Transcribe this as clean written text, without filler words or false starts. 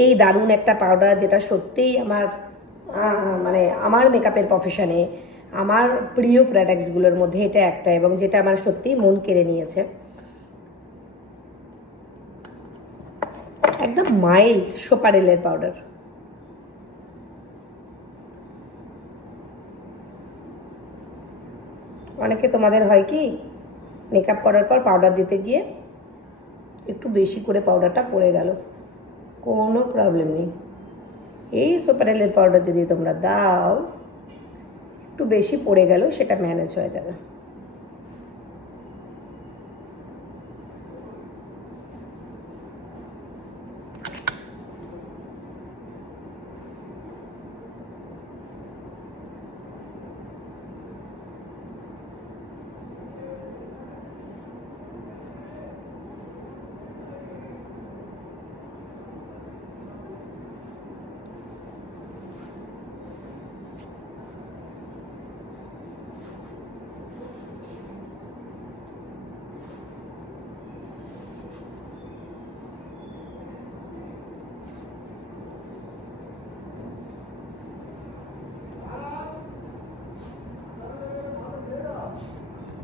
এই দারুণ একটা পাউডার, যেটা সত্যিই আমার মানে আমার মেকআপের প্রফেশনে আমার প্রিয় প্রোডাক্টসগুলোর মধ্যে এটা একটা, এবং যেটা আমার সত্যিই মন কেড়ে নিয়েছে। একদম মাইল্ড সোপারেলের পাউডার। অনেকে তোমাদের হয় কি, মেকআপ করার পর পাউডার দিতে গিয়ে একটু বেশি করে পাউডারটা পড়ে গেল, কোনো প্রবলেম নেই। এই সোপারেলের পাউডার যদি তোমরা দাও, একটু বেশি পড়ে গেল, সেটা ম্যানেজ হয়ে যাবে।